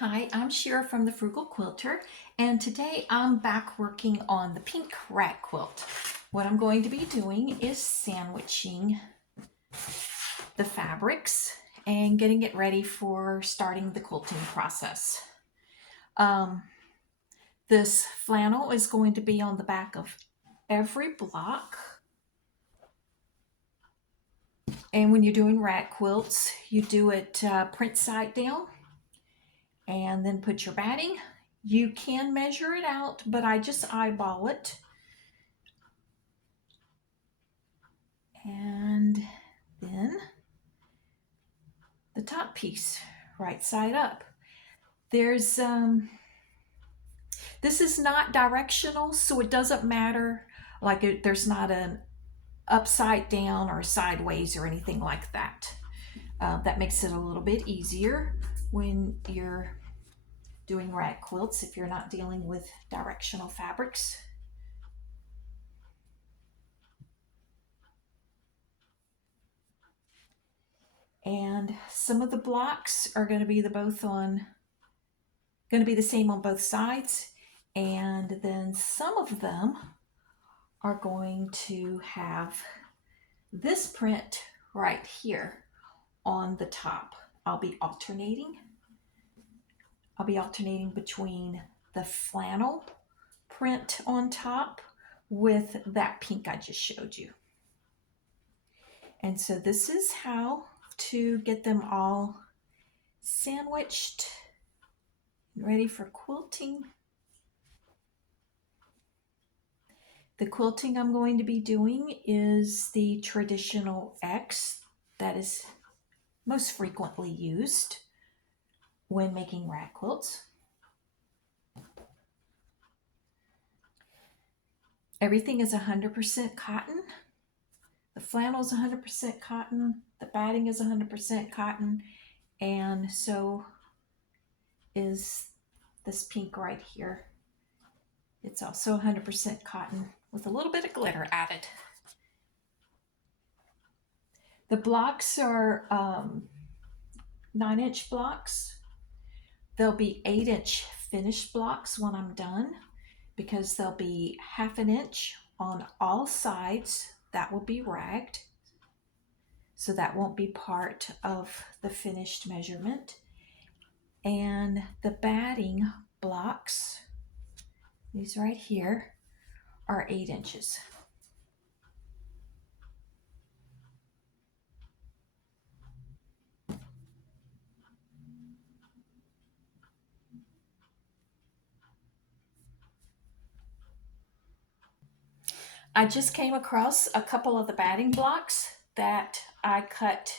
Hi, I'm Shira from the Frugal Quilter, and today I'm back working on the Pink Rag Quilt. What I'm going to be doing is sandwiching the fabrics and getting it ready for starting the quilting process. Um, this flannel is going to be on the back of every block. And when you're doing rag quilts, you do it print side down and then put your batting. You can measure it out, but I just eyeball it. And then the top piece, right side up. There's this is not directional, so it doesn't matter. There's not an upside down or sideways or anything like that. That makes it a little bit easier when you're doing rag quilts if you're not dealing with directional fabrics. And some of the blocks are going to be the same on both sides, and then some of them are going to have this print right here on the top. I'll be alternating between the flannel print on top with that pink I just showed you. And so this is how to get them all sandwiched and ready for quilting. The quilting I'm going to be doing is the traditional X that is most frequently used when making rag quilts. Everything is 100% cotton. The flannel is 100% cotton. The batting is 100% cotton. And so is this pink right here. It's also 100% cotton with a little bit of glitter added. The blocks are 9-inch blocks. There'll be 8-inch finished blocks when I'm done, because there'll be 1/2 inch on all sides. That will be ragged, so that won't be part of the finished measurement. And the batting blocks, these right here, are 8 inches. I just came across a couple of the batting blocks that I cut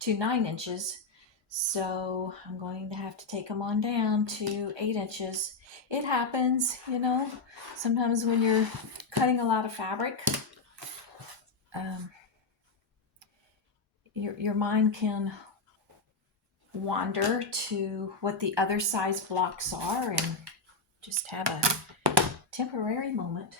to 9 inches. So I'm going to have to take them on down to 8 inches. It happens, sometimes when you're cutting a lot of fabric, your mind can wander to what the other size blocks are and just have a temporary moment.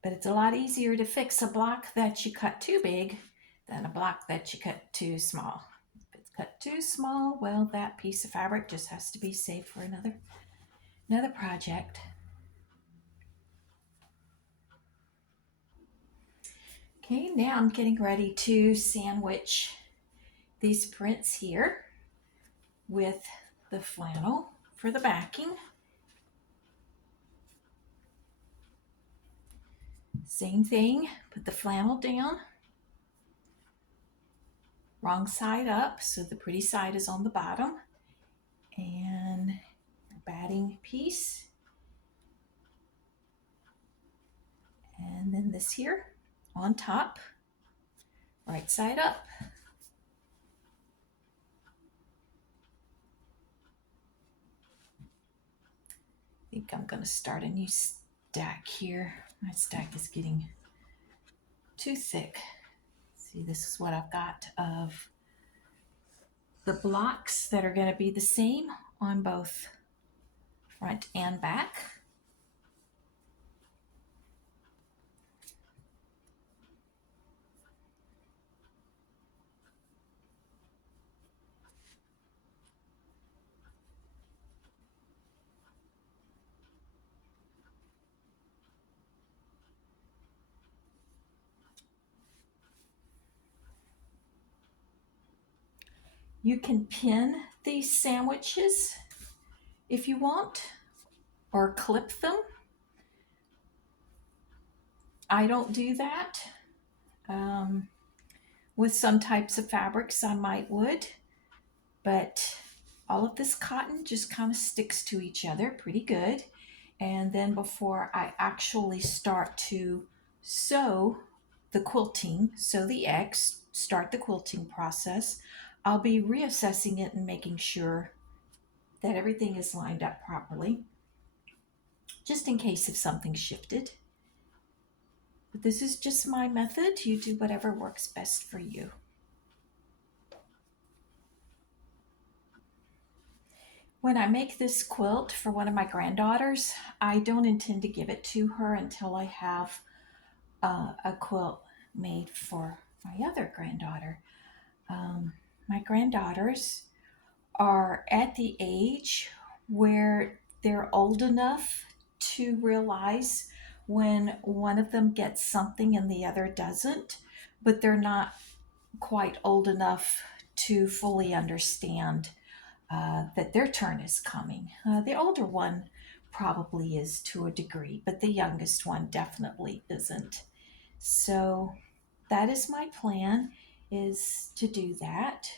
But it's a lot easier to fix a block that you cut too big than a block that you cut too small. If it's cut too small, well, that piece of fabric just has to be saved for another project. Okay, now I'm getting ready to sandwich these prints here with the flannel for the backing. Same thing, put the flannel down, wrong side up, so the pretty side is on the bottom, and the batting piece, and then this here on top, right side up. I think I'm going to start a new stack here. My stack is getting too thick. See, this is what I've got of the blocks that are going to be the same on both front and back. You can pin these sandwiches if you want, or clip them. I don't do that. With some types of fabrics, I might would, but all of this cotton just kind of sticks to each other pretty good. And then before I actually start to sew the quilting, sew the X, start the quilting process, I'll be reassessing it and making sure that everything is lined up properly, just in case if something shifted. But this is just my method. You do whatever works best for you. When I make this quilt for one of my granddaughters, I don't intend to give it to her until I have a quilt made for my other granddaughter. My granddaughters are at the age where they're old enough to realize when one of them gets something and the other doesn't, but they're not quite old enough to fully understand that their turn is coming. The older one probably is to a degree, but the youngest one definitely isn't. So that is my plan, is to do that.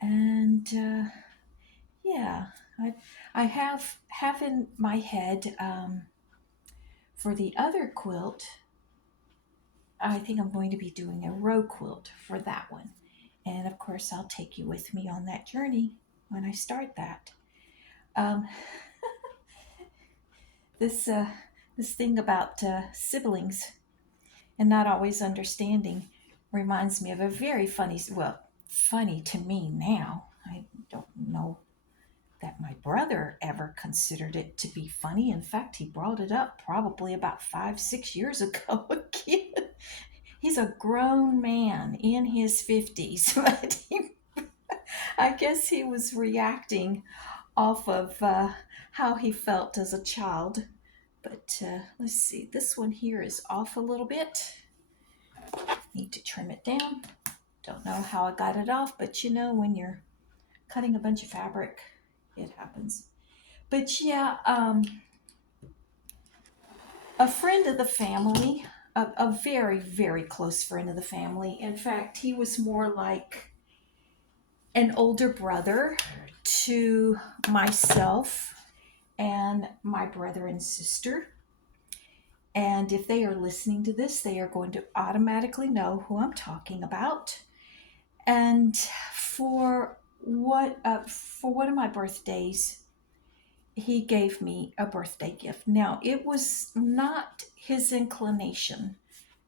And yeah, I have in my head for the other quilt, I think I'm going to be doing a row quilt for that one. And of course, I'll take you with me on that journey when I start that. Um, this thing about siblings and not always understanding reminds me of a very funny, well, funny to me now. I don't know that my brother ever considered it to be funny. In fact, he brought it up probably about 5-6 years ago again. He's a grown man in his 50s, but I guess he was reacting off of how he felt as a child. But let's see, this one here is off a little bit. Need to trim it down. Don't know how I got it off, but you know, when you're cutting a bunch of fabric, it happens. But yeah, a friend of the family, a very, very close friend of the family. In fact, he was more like an older brother to myself and my brother and sister. And if they are listening to this, they are going to automatically know who I'm talking about. And for one of my birthdays, he gave me a birthday gift. Now, it was not his inclination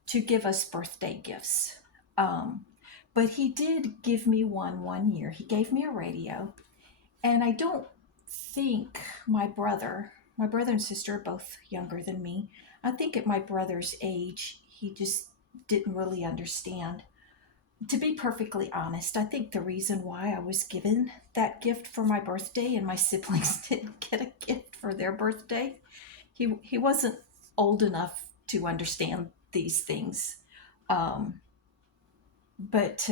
to give us birthday gifts, but he did give me one year. He gave me a radio, and I don't think my brother and sister are both younger than me. I think at my brother's age, he just didn't really understand. To be perfectly honest, I think the reason why I was given that gift for my birthday and my siblings didn't get a gift for their birthday, he wasn't old enough to understand these things. Um, but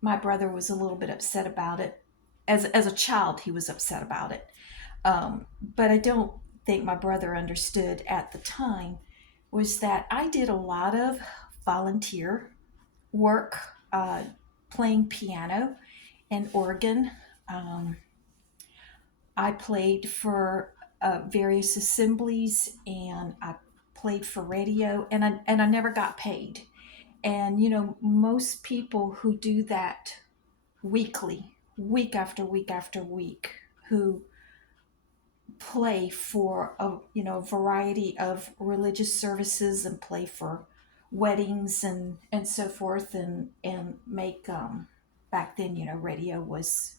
my brother was a little bit upset about it. As a child, he was upset about it. But I don't think my brother understood at the time was that I did a lot of volunteer work, uh, playing piano and organ. Um, I played for various assemblies, and I played for radio, and I never got paid. And you know, most people who do that weekly, week after week after week, who play for a variety of religious services and play for weddings and so forth, and make back then, radio was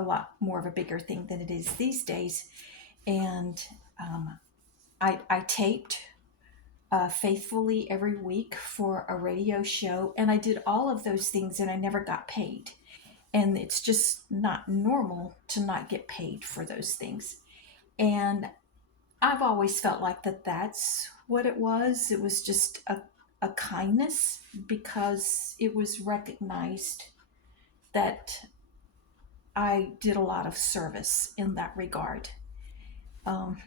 a lot more of a bigger thing than it is these days. And I taped faithfully every week for a radio show, and I did all of those things, and I never got paid. And it's just not normal to not get paid for those things. And I've always felt like that's what it was. It was just a kindness, because it was recognized that I did a lot of service in that regard. Um,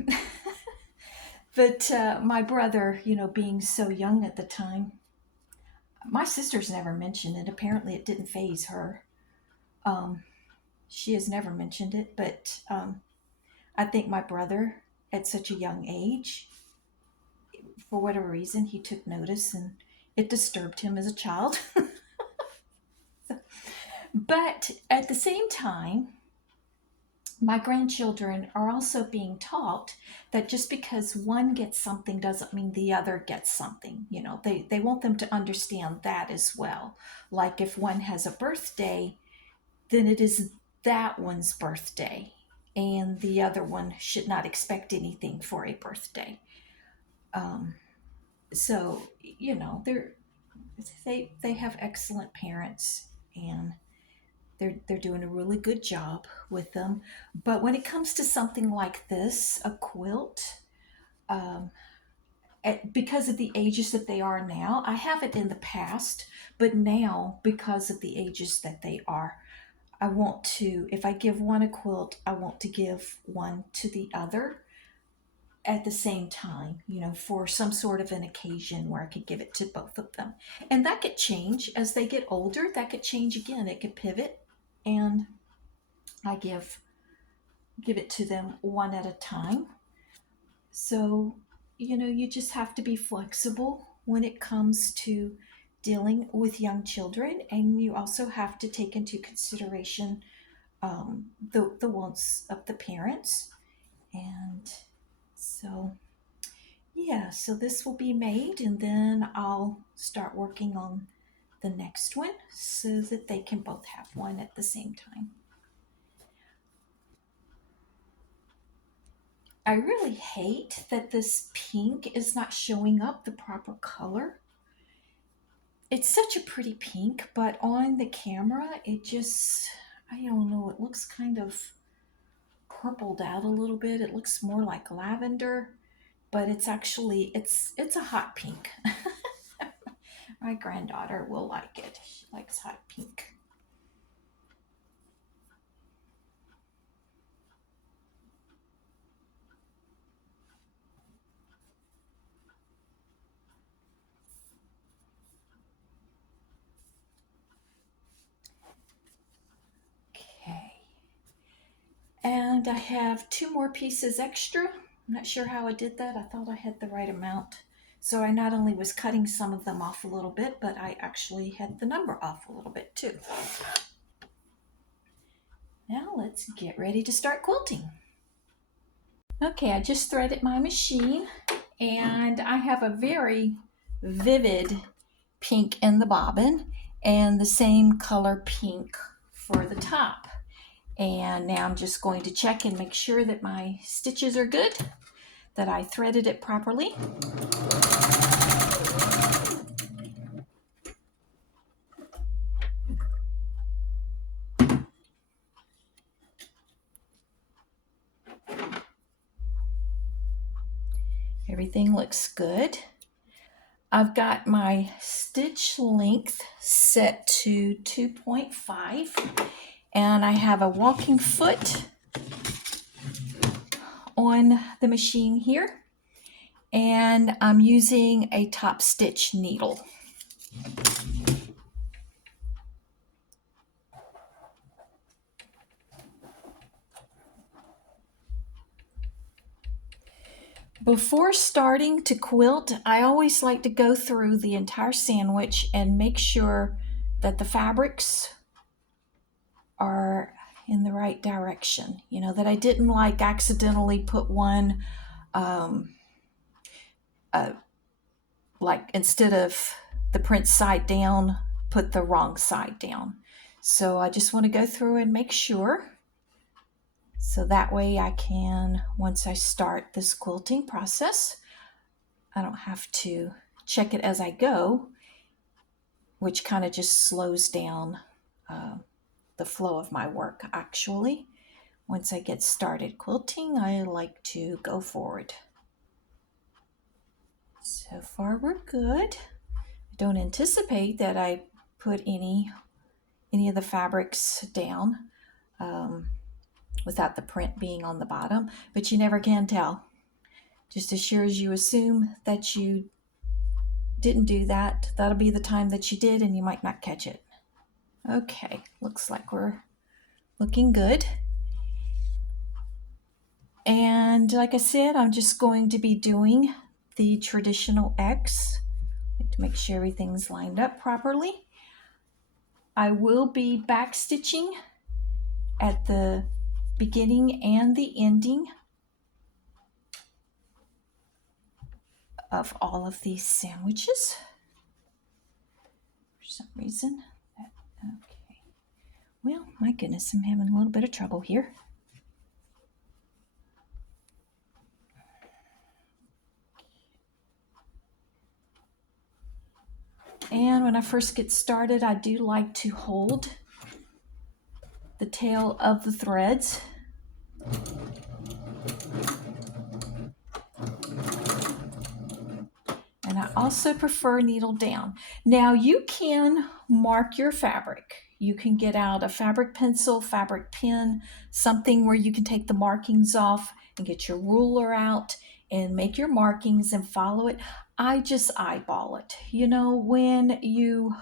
but my brother, being so young at the time, my sister's never mentioned it. Apparently, it didn't faze her. Um, she has never mentioned it, but I think my brother, at such a young age, for whatever reason, he took notice, and it disturbed him as a child. But at the same time, my grandchildren are also being taught that just because one gets something doesn't mean the other gets something. They want them to understand that as well. Like if one has a birthday, then it is that one's birthday, and the other one should not expect anything for a birthday. So they have excellent parents, and they're doing a really good job with them. But when it comes to something like this, a quilt, um, because of the ages that they are now, I have it in the past, but now, because of the ages that they are, I want to, if I give one a quilt, I want to give one to the other at the same time, for some sort of an occasion where I could give it to both of them. And that could change as they get older. That could change again. It could pivot, and I give it to them one at a time. So, you just have to be flexible when it comes to dealing with young children, and you also have to take into consideration the wants of the parents. And so, yeah, so this will be made, and then I'll start working on the next one so that they can both have one at the same time. I really hate that this pink is not showing up the proper color. It's such a pretty pink, but on the camera, it just, I don't know, it looks kind of purpled out a little bit. It looks more like lavender, but it's actually, it's a hot pink. My granddaughter will like it. She likes hot pink. Okay. And I have 2 more pieces extra. I'm not sure how I did that. I thought I had the right amount. So I not only was cutting some of them off a little bit, but I actually had the number off a little bit too. Now let's get ready to start quilting. Okay, I just threaded my machine, and I have a very vivid pink in the bobbin and the same color pink for the top. And now I'm just going to check and make sure that my stitches are good, that I threaded it properly. Everything looks good. I've got my stitch length set to 2.5, and I have a walking foot on the machine here, and I'm using a Topstitch needle. Before starting to quilt, I always like to go through the entire sandwich and make sure that the fabrics are in the right direction. That I didn't accidentally put one, like instead of the print side down, put the wrong side down. So I just want to go through and make sure. So that way I can, once I start this quilting process, I don't have to check it as I go, which kind of just slows down the flow of my work actually. Once I get started quilting, I like to go forward. So far we're good. I don't anticipate that I put any of the fabrics down without the print being on the bottom, but you never can tell. Just as sure as you assume that you didn't do that, that'll be the time that you did and you might not catch it. Okay, looks like we're looking good. And like I said, I'm just going to be doing the traditional X to make sure everything's lined up properly. I will be back stitching at the beginning and the ending of all of these sandwiches. For some reason, okay. Well, my goodness, I'm having a little bit of trouble here. And when I first get started, I do like to hold the tail of the threads. And I also prefer needle down. Now you can mark your fabric. You can get out a fabric pencil, fabric pen, something where you can take the markings off and get your ruler out and make your markings and follow it. I just eyeball it. You know, when you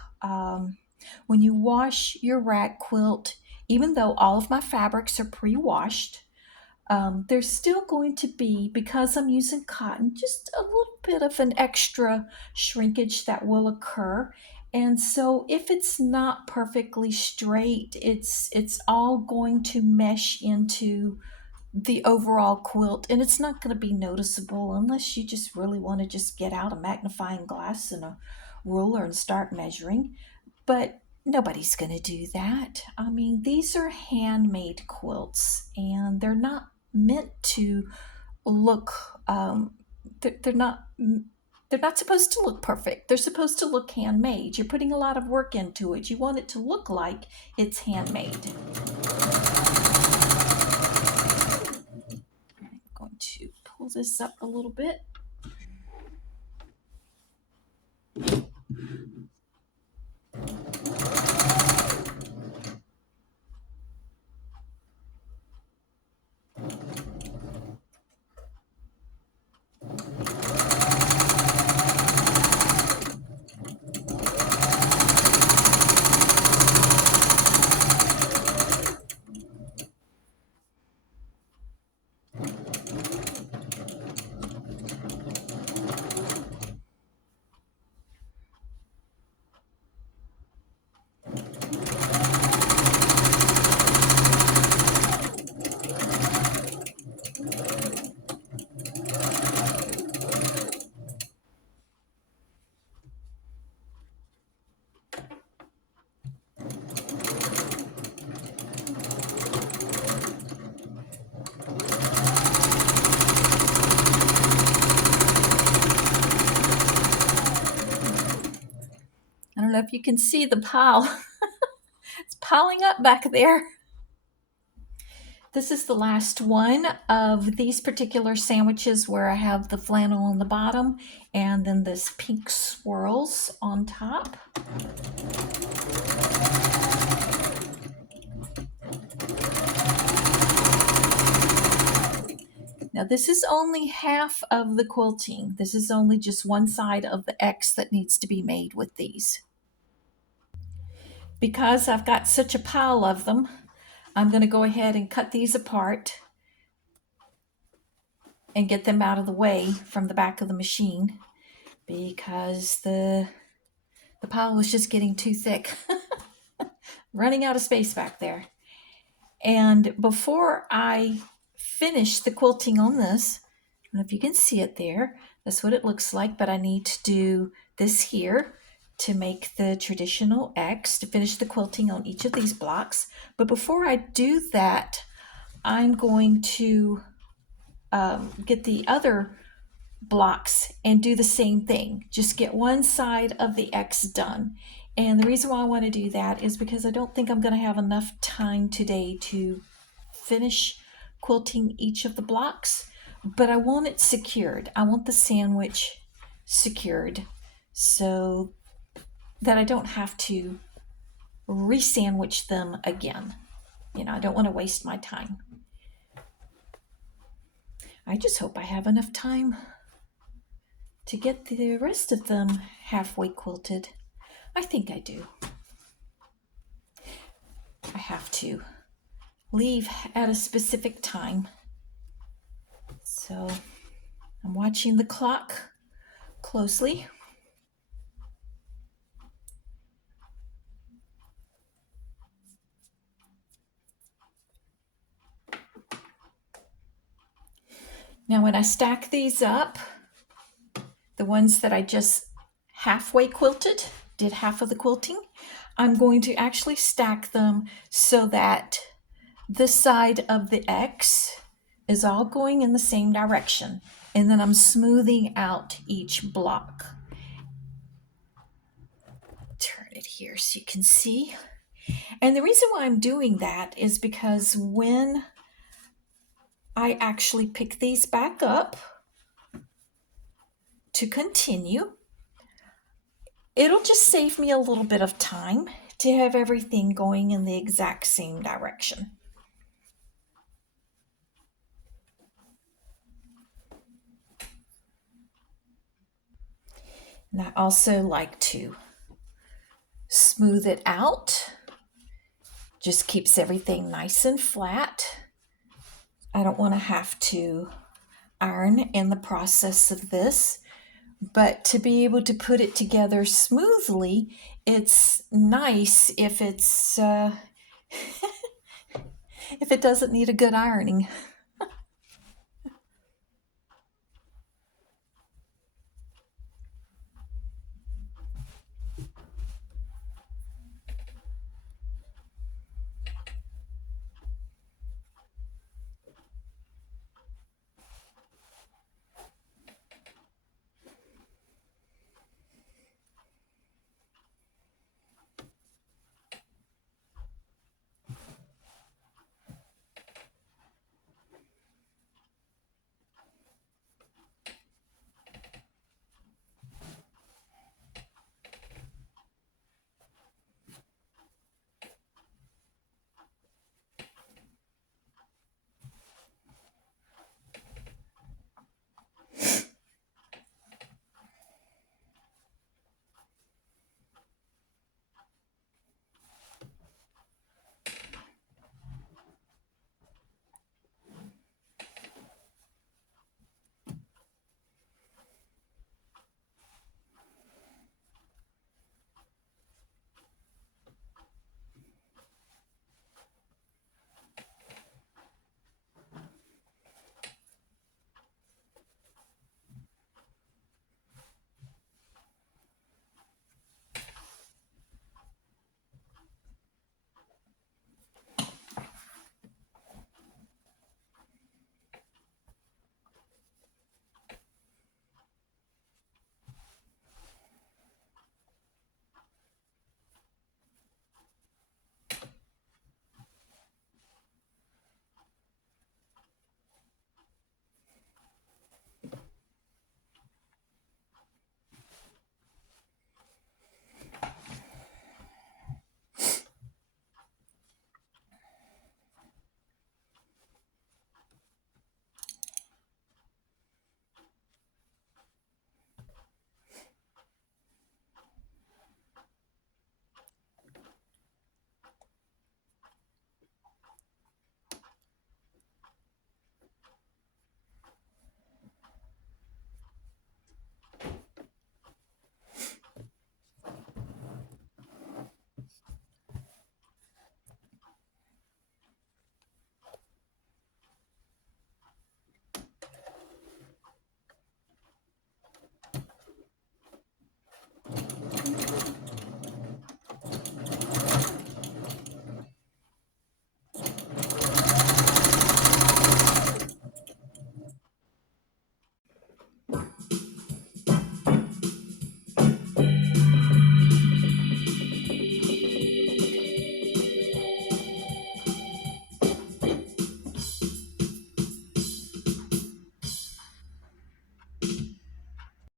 wash your rag quilt, even though all of my fabrics are pre-washed, there's still going to be, because I'm using cotton, just a little bit of an extra shrinkage that will occur. And so if it's not perfectly straight, it's all going to mesh into the overall quilt, and it's not going to be noticeable unless you just really want to just get out a magnifying glass and a ruler and start measuring. But nobody's going to do that. I mean, these are handmade quilts, and they're not meant to look they're not supposed to look perfect. They're supposed to look handmade. You're putting a lot of work into it. You want it to look like it's handmade. I'm going to pull this up a little bit. I don't know if you can see the pile. It's piling up back there. This is the last one of these particular sandwiches where I have the flannel on the bottom and then this pink swirls on top. Now this is only half of the quilting. This is only just one side of the X that needs to be made with these. Because I've got such a pile of them, I'm going to go ahead and cut these apart and get them out of the way from the back of the machine because the pile was just getting too thick. Running out of space back there. And before I finish the quilting on this, I don't know if you can see it there, that's what it looks like, but I need to do this here to make the traditional X, to finish the quilting on each of these blocks. But before I do that, I'm going to get the other blocks and do the same thing. Just get one side of the X done. And the reason why I want to do that is because I don't think I'm going to have enough time today to finish quilting each of the blocks, but I want it secured. I want the sandwich secured so that I don't have to re-sandwich them again. You know, I don't want to waste my time. I just hope I have enough time to get the rest of them halfway quilted. I think I do. I have to leave at a specific time. So I'm watching the clock closely. Now when I stack these up, the ones that I just halfway quilted, did half of the quilting, I'm going to actually stack them so that this side of the X is all going in the same direction. And then I'm smoothing out each block. Turn it here so you can see. And the reason why I'm doing that is because when I actually pick these back up to continue, it'll just save me a little bit of time to have everything going in the exact same direction. And I also like to smooth it out. Just keeps everything nice and flat. I don't want to have to iron in the process of this, but to be able to put it together smoothly, it's nice if it's if it doesn't need a good ironing.